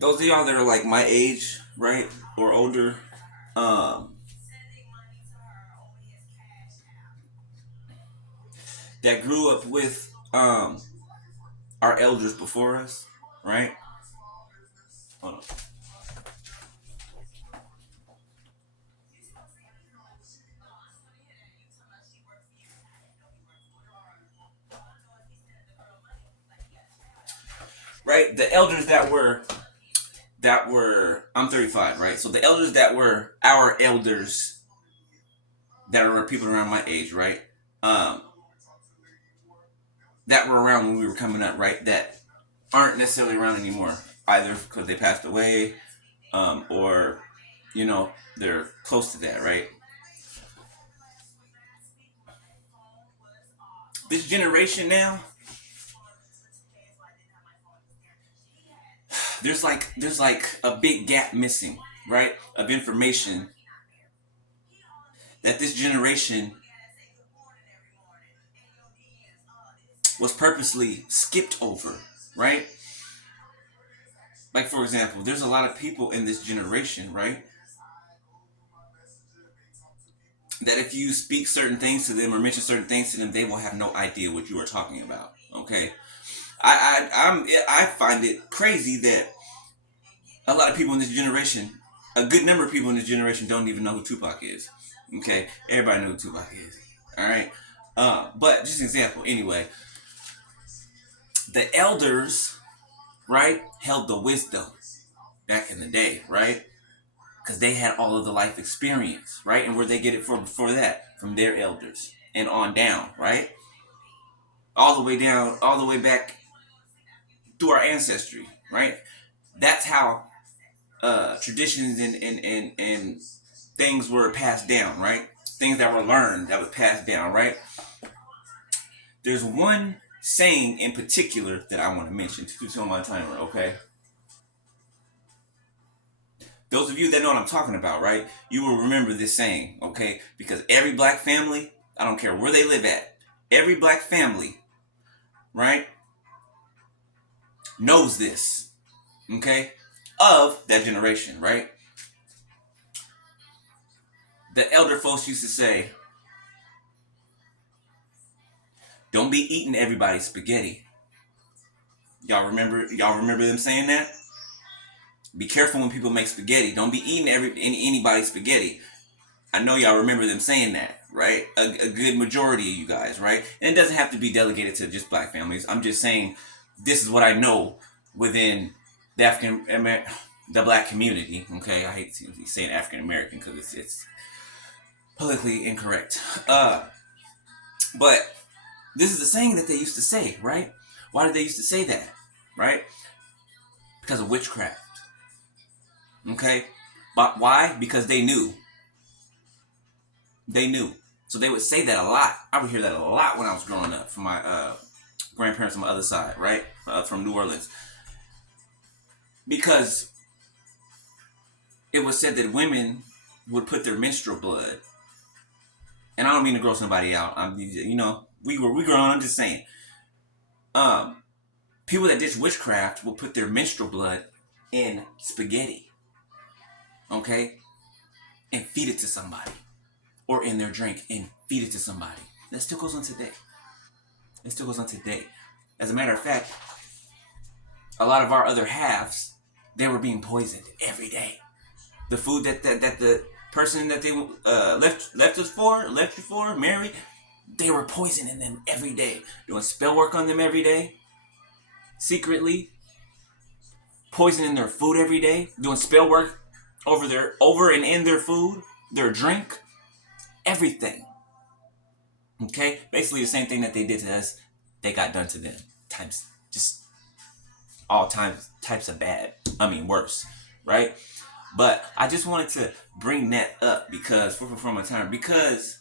those of y'all that are like my age, right, or older, um, that grew up with our elders before us, right? Hold on. Right, the elders that were I'm 35, right? So the elders that were our elders that are people around my age, right? Um, that were around when we were coming up, right? That aren't necessarily around anymore, either because they passed away, or you know they're close to that, right? This generation now, there's like a big gap missing, right? Of information that this generation was purposely skipped over, right? Like for example, there's a lot of people in this generation, right? That if you speak certain things to them or mention certain things to them, they will have no idea what you are talking about. Okay, I find it crazy that a lot of people in this generation, a good number of people in this generation, don't even know who Tupac is. Okay, everybody knows who Tupac is. All right, but just an example. Anyway, the elders, right, held the wisdom back in the day, right? Because they had all of the life experience, right? And where they get it from before that? From their elders and on down, right? All the way down, all the way back through our ancestry, right? That's how traditions and things were passed down, right? Things that were learned that was passed down, right? There's one saying in particular that I want to mention to my timer, okay? Those of you that know what I'm talking about, right? You will remember this saying, okay? Because every black family, I don't care where they live at, every black family, right, knows this, okay? Of that generation, right? The elder folks used to say, don't be eating everybody's spaghetti. Y'all remember them saying that? Be careful when people make spaghetti. Don't be eating anybody's spaghetti. I know y'all remember them saying that, right? A good majority of you guys, right? And it doesn't have to be delegated to just black families. I'm just saying this is what I know within the the black community. Okay, I hate saying African American because it's politically incorrect. But this is a saying that they used to say, right? Why did they used to say that, right? Because of witchcraft. Okay, but why? Because they knew. They knew. So they would say that a lot. I would hear that a lot when I was growing up from my grandparents on my other side, right? From New Orleans. Because it was said that women would put their menstrual blood, and I don't mean to gross somebody out. We growing. I'm just saying. Um, People that did witchcraft will put their menstrual blood in spaghetti, okay, and feed it to somebody, or in their drink and feed it to somebody. That still goes on today. It still goes on today. As a matter of fact, a lot of our other halves, they were being poisoned every day. The food that the person that they left you for, Mary, they were poisoning them every day, doing spell work on them every day, secretly poisoning their food every day, doing spell work over and in their food, their drink, everything. Okay, basically the same thing that they did to us, they got done to them. Times just all types of bad. I mean worse, right? But I just wanted to bring that up because from a time because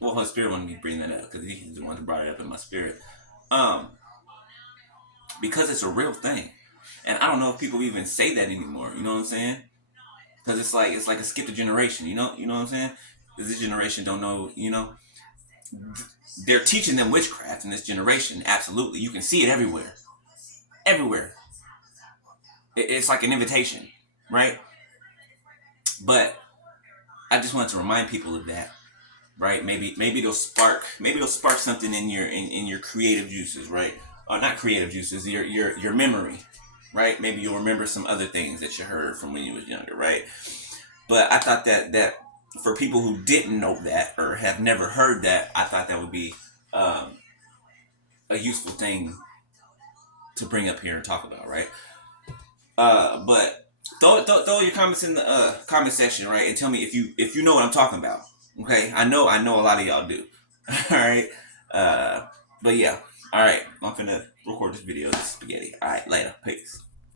well, Holy Spirit wanted me to bring that up because He's the one that brought it up in my spirit. Um, because it's a real thing, and I don't know if people even say that anymore. You know what I'm saying? Because it's like a skip the generation. You know what I'm saying? Because this generation don't know. They're teaching them witchcraft in this generation. Absolutely, you can see it everywhere, everywhere. It's like an invitation, right? But I just wanted to remind people of that, right? Maybe it'll spark something in your creative juices, right? Or not creative juices, your memory, right? Maybe you'll remember some other things that you heard from when you was younger, right? But I thought that for people who didn't know that or have never heard that, I thought that would be um, a useful thing to bring up here and talk about, right? But throw your comments in the comment section, right, and tell me if you know what I'm talking about. Okay, I know a lot of y'all do. All right, but yeah, all right. I'm gonna record this video. This spaghetti. All right, later. Peace.